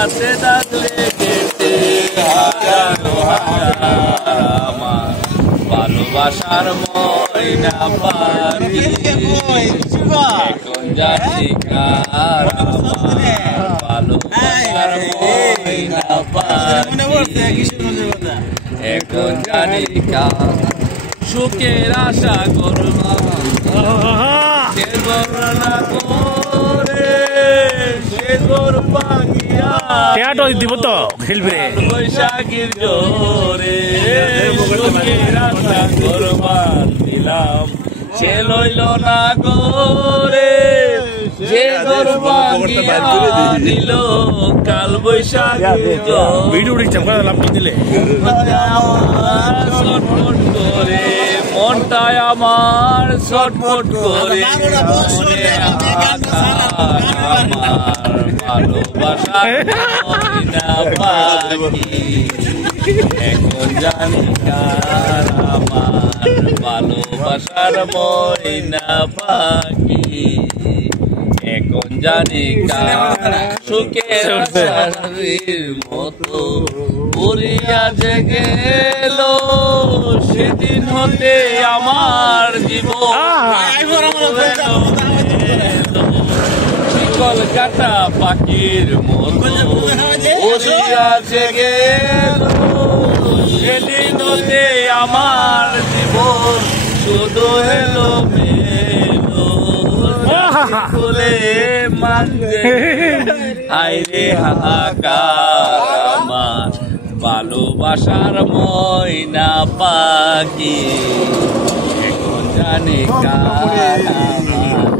হাতে দাগ লেগেছে হাজারো হাজার আমার ভালোবাসার ময়না পাখি এখন জানি কার আমার ভালোবাসার ময়না পাখি এখন জানি কার সুখের আশা করবা বর্ণনা করে সে তোর পাখিয়া দিব তো খেলবে বৈশাখীর জোরে সুখের আশা করবার দিলাম সে লইল না করে যে তোর পাখিয়া দিল কাল বৈশাখীর জোরে ভিডিও লাভ দিলে ছটফট করে মনটায় আমার ছটফট করে আমার ভালোবাসার ময়না পাখি এখন জানি কার আমার ভালোবাসার ময়না পাখি এখন জানি কার সুখের শাড়ির মতো উড়িয়া যে গেল সেদিন হতে আমার জীবন কলকাতা পাখির মতো উড়িয়া যে গেল সেদিন হতে আমার জীবন শুধু এলো মেলো খুলে মাঝে আইরে হাহাকার আমার ভালোবাসার ময়না পাখি এখন জানি কার আমার